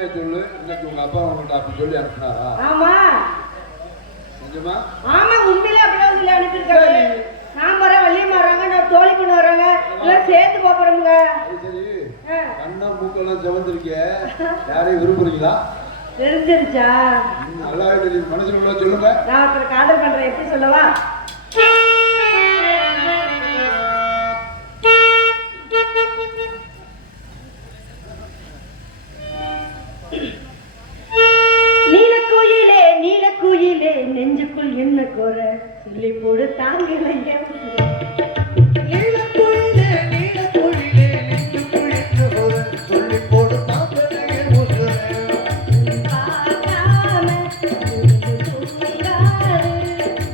உண்மையை சொல்லு. இன்னைக்கு உங்க அப்பா உங்கள்கிட்ட அப்படி சொல்லி அனுப்புனாரா? ஆமா நிஜமா? ஆமா உண்மையிலே அப்படியே சொல்லி அனுப்பியிருக்காரு. நான் வரேன், வள்ளியம்மா வராங்க, நான் தோழி பொண்ணு வராங்க, எல்லாம் சேர்த்து போறோமுங்க. அது சரி, கண்ணா மூக்கெல்லாம் செவந்திருக்க, யாரையும் விரும்புறீங்களா? தெரிஞ்சிருச்சா? நல்லாவே தெரியுது. மனசுல உள்ள சொல்லுங்க. நான் ஒருத்தர் காதல் பண்றேன், எப்படி சொல்லவா? நீலக்குயிலே நீலக்குயிலே நெஞ்சுக்குள் என்ன கோர சொல்லி போடு தாங்கலையே. நீலக்குயிலே நீலக்குயிலே நெஞ்சுக்குள் என்ன கோர சொல்லி போடு தாங்கலையே உசுரே. பார்க்காம தூங்காது.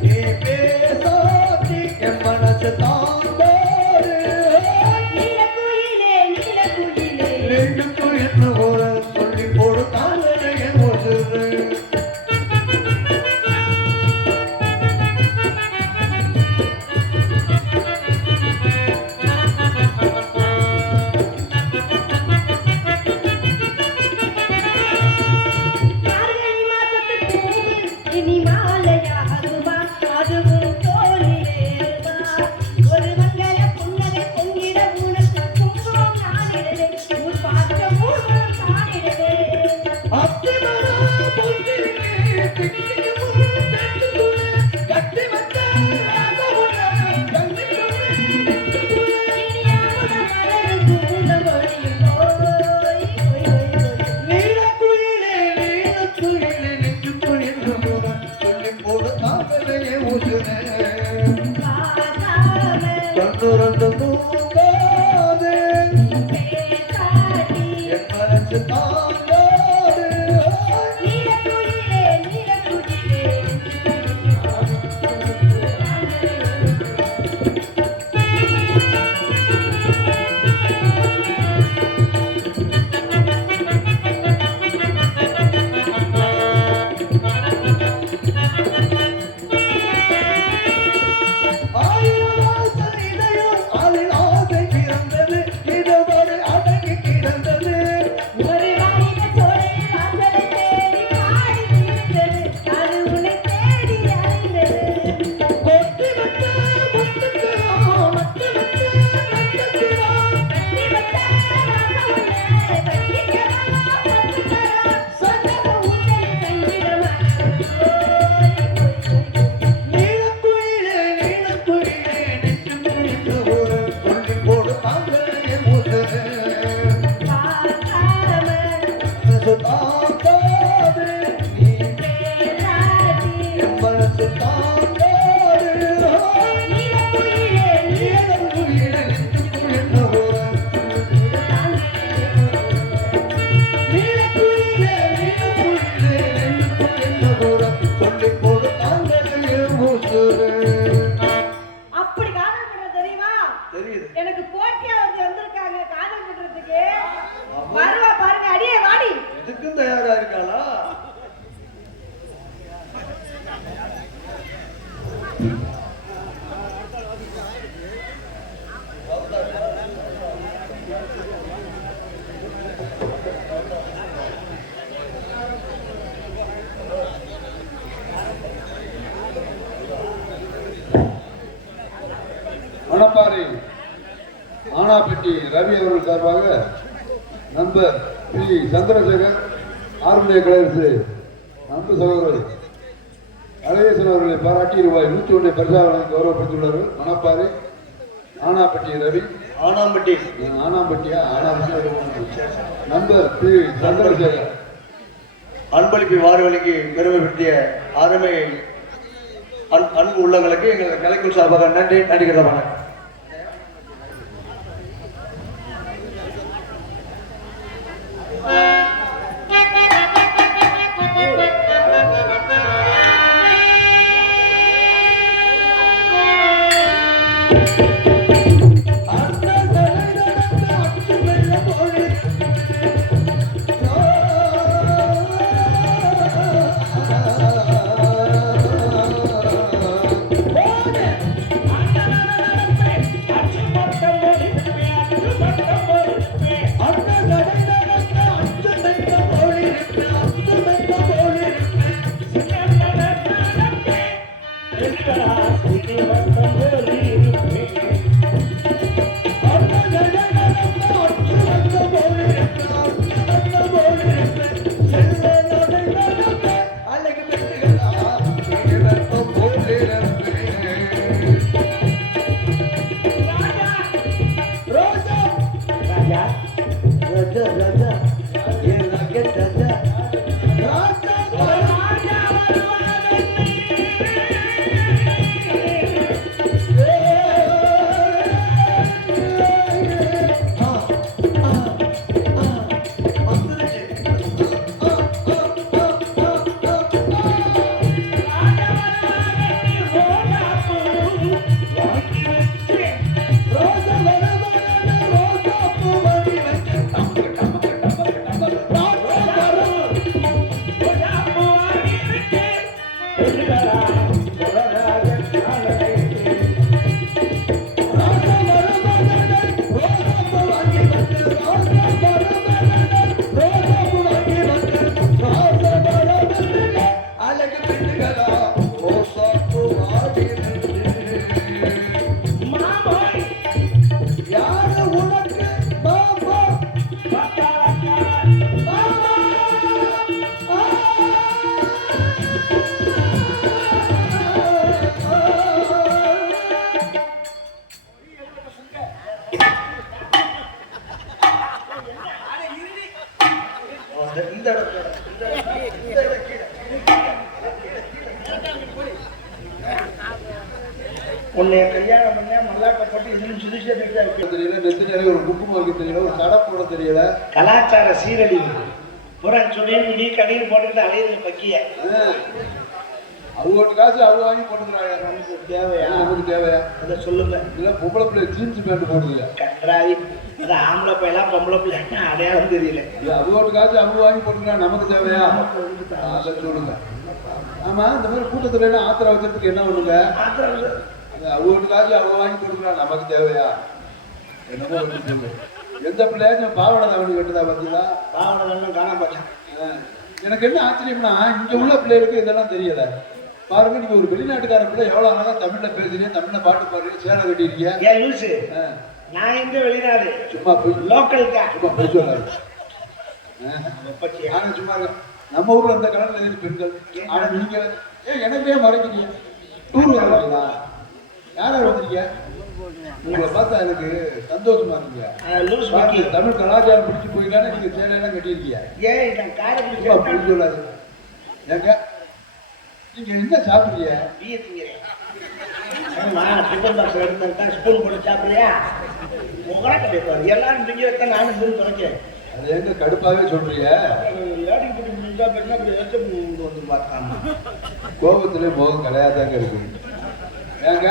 நீ பேசாதே என் மனசு தாங்காது. நீலக்குயிலே நீலக்குயிலே நெஞ்சுக்குள் என்ன கோர சொல்லி போடு தாங்கலையே உசுரே. மார்கழி மாசத்து பூவு இனி மாலையாகுமா, அதுவும் தோளிலேறுமா. ஒரு மங்கள புன்னகை பொங்கிட உனக்கு குங்குமம் நானிடுவே, ஊர் பார்க்க ஊர்வலம் தானிடுவே. அத்திமரா பொங்கிலே திக்கிமும் தட்டுக்குள்ளே கட்டி வந்த ராகவுடா கண்ணுக்குள்ளே. இனி அமுதம் மலரும் கூந்தல் ஒளியும் ஓய் ஓய் ஓய் ஓய். நீலக்குயிலே நீலக்குயிலே நெஞ்சுக்குள் என்ன கோர சொல்லி போடு தாங்கலையே உசுரே. பார்க்காம கண்ணு ரெண்டு தூங்காதே பேசாதே. என் மனசு தாங்காது. நீலக்குயிலே நீலக்குயிலே ஆயிரம் வாசல் இதயம் அதில் ஆசை பிறந்தது, இதுவரை அடங்கி கிடந்தது. ஒரு வாலிப சோலை வாசலை தேடி பாடி தீர்த்தது, அது உன்னை தேடி அலைந்தது. கொட்டி வந்த முத்துக்களோ மட்டு வந்த நட்சத்திரம். கட்டி வந்த ராச உன்னை கட்டிக்கவா பத்துக்கரா, சொந்தக ஊஞ்சல் சங்கீதமா. நீலக்குயிலே நீலக்குயிலே நெஞ்சுக்குள் என்ன கோர சொல்லி போடு தாங்கலையே உசுரே. பார்க்காம மனசு தாங்காது. நீ பேசாதே. என் மனசு தாங்காது. நீலக்குயிலே நீலக்குயிலே நெஞ்சுக்குள் என்ன கோர நீலக்குயிலே நீலக்குயிலே நெஞ்சுக்குள் என்ன கோர சொல்லி போடு தாங்கலையே உசுரே. அப்படி காதல் பண்றது தெரியுமா? தெரியுது. எனக்கு போட்டியா வந்திருக்காங்க காதல் பண்றதுக்கு. வருவா பாருங்க, அடியே வாடி. எதுக்கும் தயாரா இருக்காளா? மணப்பாறை ஆனாப்பட்டி ரவி அவர்கள் சார்பாக நண்பர் பி சந்திரசேகர் ஆர்மணிய கலையரசு அன்பு சகோதரர் அழகேசன் அவர்களை பாராட்டி ரூபாய் 101 பரிசாக வழங்கி கௌரவப்படுத்தியுள்ளார்கள். மணப்பாறை ஆனாப்பட்டி ரவி ஆனாம்பட்டி ஆனாம்பட்டியா ஆனாப்பட்டி நண்பர் பி சந்திரசேகர் அன்பளிப்பு வாரவழிக்கு பெருமைப்படுத்திய அருமை அன்பு உள்ளங்களுக்கு எங்கள் கலைக்குழு சார்பாக நன்றி நன்றிகிறமான. உன்னை கல்யாணம் பண்ண மல்லாக்கப்பட்டு இதுன்னு சுதிஷே தெரியல, நெத்து நிறைய ஒரு குங்குமம் வைக்க தெரியல, ஒரு கடை போட தெரியல. கலாச்சார சீரழிவு புறா சொல்லி நீ கடையில் போட்டுக்கிட்டு அலையுது பக்கிய. அவங்க காசு அவங்க வாங்கி போட்டுக்கிறாங்க. நமக்கு தேவையா? நமக்கு தேவையா? அதை சொல்லுங்க. இல்லை பொம்பளை பிள்ளை ஜீன்ஸ் பேண்ட் போடுதுங்க. கன்றாவி. அது ஆம்பளை பையெல்லாம் பொம்பளை பிள்ளை அடையாளம் தெரியல. அவங்க காசு அவங்க வாங்கி போட்டுக்கிறாங்க. நமக்கு தேவையா? அதை சொல்லுங்க. ஆமா, இந்த மாதிரி கூட்டத்துல எல்லாம் ஆத்திரம் வைக்கிறதுக்கு என்ன பண்ணுங்க? அவங்க காசு அவங்க வாங்கி போட்டுக்கிறாங்க. நமக்கு தேவையா? என்னமோ சொல்லு. எந்த பிள்ளையாச்சும் பாவனை தவணி கட்டுதா பார்த்தீங்களா? பாவனை தான் காணாம போச்சேன். எனக்கு என்ன ஆச்சரியம்னா, இங்க உள்ள பிள்ளைகளுக்கு இதெல்லாம் தெரியல. பாருங்க, நீங்க ஒரு வெளிநாட்டுக்கார பிள்ளை எவ்வளவு அழகா தமிழ்ல பேசுறீங்க, தமிழ்ல பாட்டு பாடுறீங்க, சேலை கட்டிருக்கீங்க. ஏன் லூசு? நான் எங்க வெளிநாடு? சும்மா போய் லோக்கல்கா. சும்மா போய் சொல்லாது. ஆனா சும்மா நம்ம ஊர்ல அந்த கலர்ல இருக்கு பெண்கள். ஆனா நீங்க எனக்கே மறைக்கிறீங்க. டூர் வரீங்களா? யாராவது வந்தீங்க? உங்களை பார்த்தா எனக்கு சந்தோஷமா இருக்குங்க. தமிழ் கலாச்சாரம் பிடிச்சி போயிடலான்னு நீங்க சேலையெல்லாம் கட்டியிருக்கீங்க. ஏன் காரைக்குடி அப்படி சொல்லாது. ஏங்க நீங்க என்ன சாப்பிடுறீங்க? பிய திங்கிறேன். டிஃபன் பாக்ஸ் எடுத்துட்டா ஸ்பூன் போட்டு சாப்பிடுறியா? உங்களாட்ட பேசுவாரு. எல்லாரும் திங்கிறத நானும் ஸ்பூன் குறைக்கிறேன். அது எங்க கடுப்பாவே சொல்றீங்க? கோபத்திலே முகம் கிடையாதாங்க இருக்கு. ஏங்க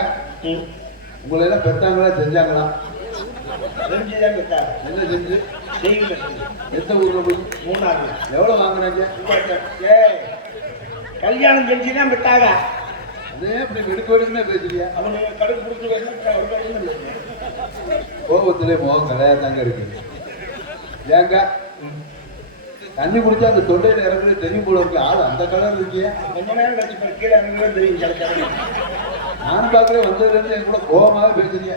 உங்களை எல்லாம் பெற்றாங்களா செஞ்சாங்களா? செஞ்சுதான் பெற்றாங்க. என்ன செஞ்சு? செய்யுங்க. எந்த ஊர்ல போய்? மூணாறு. எவ்வளவு வாங்குறாங்க? கல்யாணம் செஞ்சுதான் பெற்றாங்க. அதே இப்படி வெடுக்க வெடுக்குன்னே பேசுறியா? அவங்க கடுப்பு பிடிச்சி கோபத்திலே முகம் கிடையாதாங்க இருக்கு. ஏங்க தண்ணி குடிச்சா அந்த தொண்டையில இறங்குறது தெரியும் போல இருக்கு. ஆள் அந்த கலர் இருக்கியா? கொஞ்ச நேரம் கழிச்சு கீழே இறங்குறது தெரியும். சில நானும் பார்க்குறேன், வந்ததுலேருந்து என் கூட கோபமாவே பேசுறீங்க.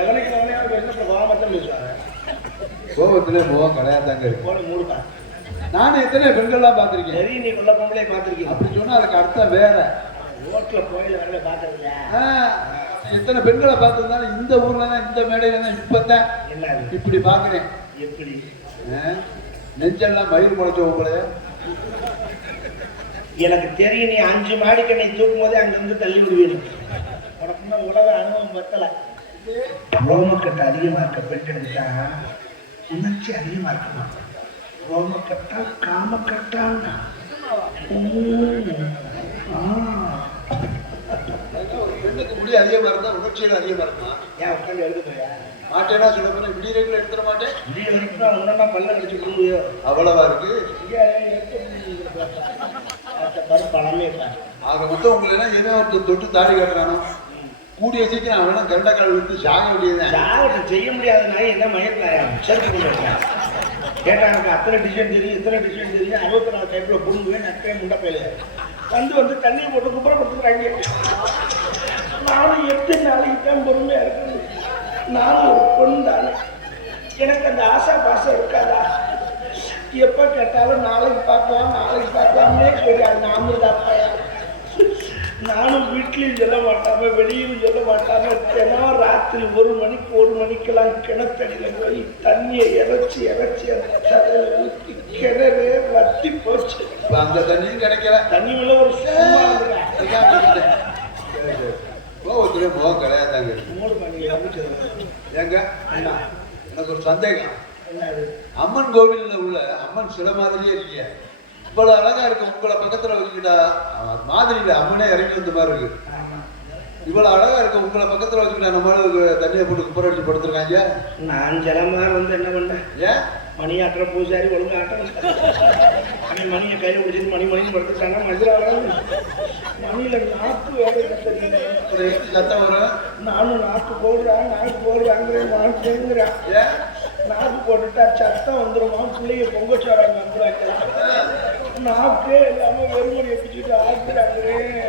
எவனைக்கு எவனையாவது பேசுனா கோபத்தான் பேசுவாங்க. கோபத்திலே முகம் கிடையாதாங்க இருக்கு. போல மூடுப்பா. நானும் எத்தனை பெண்கள்லாம் பார்த்துருக்கேன். சரி, நீ கொள்ள பொம்பளை பார்த்துருக்கீங்க. அப்படி சொன்னா அதுக்கு அர்த்தம் வேற. ரோட்ல கோயில வரல பார்த்ததில்ல. எத்தனை பெண்களை பார்த்திருந்தாலும் இந்த ஊர்ல தான், இந்த மேடையில தான் இப்பதான் என்ன இப்படி பாக்குறேன். எப்படி நெஞ்செல்லாம் மயிர் முளைச்ச உங்களை எனக்கு தெரியும். நீ 5 மாடிக்கண்ணை தூக்கும் போதே அங்கிருந்து தள்ளி விடுவீங்க. உனக்கு உலக அனுபவம் பத்தல. ரோமக்கட்டு அதிகமா இருக்க பெண்களுக்கு உணர்ச்சி அதிகமா இருக்கணும். ரோமக்கட்டா காமக்கட்டா பெண்ணுக்கு முடி அதிகமா இருந்தா உணர்ச்சியில அதிகமா இருக்குமா? ஏன் உட்காந்து எடுக்க போயா? மாட்டேன்னா சொல்ல போனா விடியறைகளை எடுத்துட மாட்டேன். விடிய வரைக்கும் தான் உடனே பல்ல கழிச்சு கொடுங்க. அவ்வளவா இருக்கு. பணமே ஆக மொத்தம் உங்களை எல்லாம் ஏதோ ஒருத்தர் தொட்டு தாடி காட்டுறானோ, கூடிய சீக்கிரம் அவனா கரண்ட கால் விட்டு சாக வேண்டியதுதான். சாகத்தை செய்ய முடியாதுனால என்ன மயக்கலாயா? செருப்பு கேட்டா எனக்கு அத்தனை டிசைன் தெரியும், இத்தனை டிசைன் தெரியும். 64 டைப்ல புடுங்குவேன். நக்கே முண்டப்பையில வந்து தண்ணி போட்டு குப்புறப்படுத்துக்கிறாங்க. நானும் 8 நாளைக்கு தான் பொறுமையா இருக்கணும். நானும் ஒரு பொண்ணு தானே. எனக்கு அந்த ஆசை பாசம் இருக்காதா? எப்ப கேட்டாலும் நாளைக்கு பார்க்கலாம்னே கேட்காது. அமிர்தாப்பாயா நானும் வீட்லயும் சொல்ல மாட்டாம வெளியிலும் சொல்ல மாட்டாம தினம் ராத்திரி 1 மணிக்கெல்லாம் கிணத்தடியில போய் தண்ணியை இறைச்சி அந்த தலையில ஊற்றி கிணறே வத்தி போச்சு. அந்த தண்ணியும் கிடைக்கல. தண்ணி உள்ள ஒரு சும்மா கோவத்துல முகம் கிடையாதாங்க. 3 மணிக்கு ஏங்க எனக்கு ஒரு சந்தேகம். என்னது? அம்மன் கோவில்ல உள்ள அம்மன் சிலை மாதிரியே இருக்கீங்க. இவ்வளவு அழகா இருக்கு. உங்களை பக்கத்துல வச்சுக்கிட்டா மாதிரியில அம்மனே இறங்கி வந்த மாதிரி இருக்கு. இவ்வளவு அழகா இருக்கு. உங்களை பக்கத்துல வச்சுக்கிட்டா நம்மளுக்கு தண்ணியை போட்டு குப்பரை அடிச்சு படுத்துருக்காங்க. நான் ஜலமாக வந்து என்ன பண்ணேன்? ஏன் மணியாட்டுற பூசாரி ஒழுங்காட்டம் மணியை கையில் பிடிச்சிட்டு மணின்னு படுத்துட்டாங்க. மணியில நாக்கு வேலை ஒரு சத்தம் வரும். நானும் நாக்கு போடுறாங்கிறேன் மாட்டேங்கிறான். ஏன் நாக்கு போட்டுட்டா சத்தம் வந்துருமா? பிள்ளைங்க பொங்கச்சோறாங்க வந்துடுவாங்க. நாக்கே இல்லாம வெறுமணியை பிடிச்சிட்டு ஆக்குறாங்கிறேன்.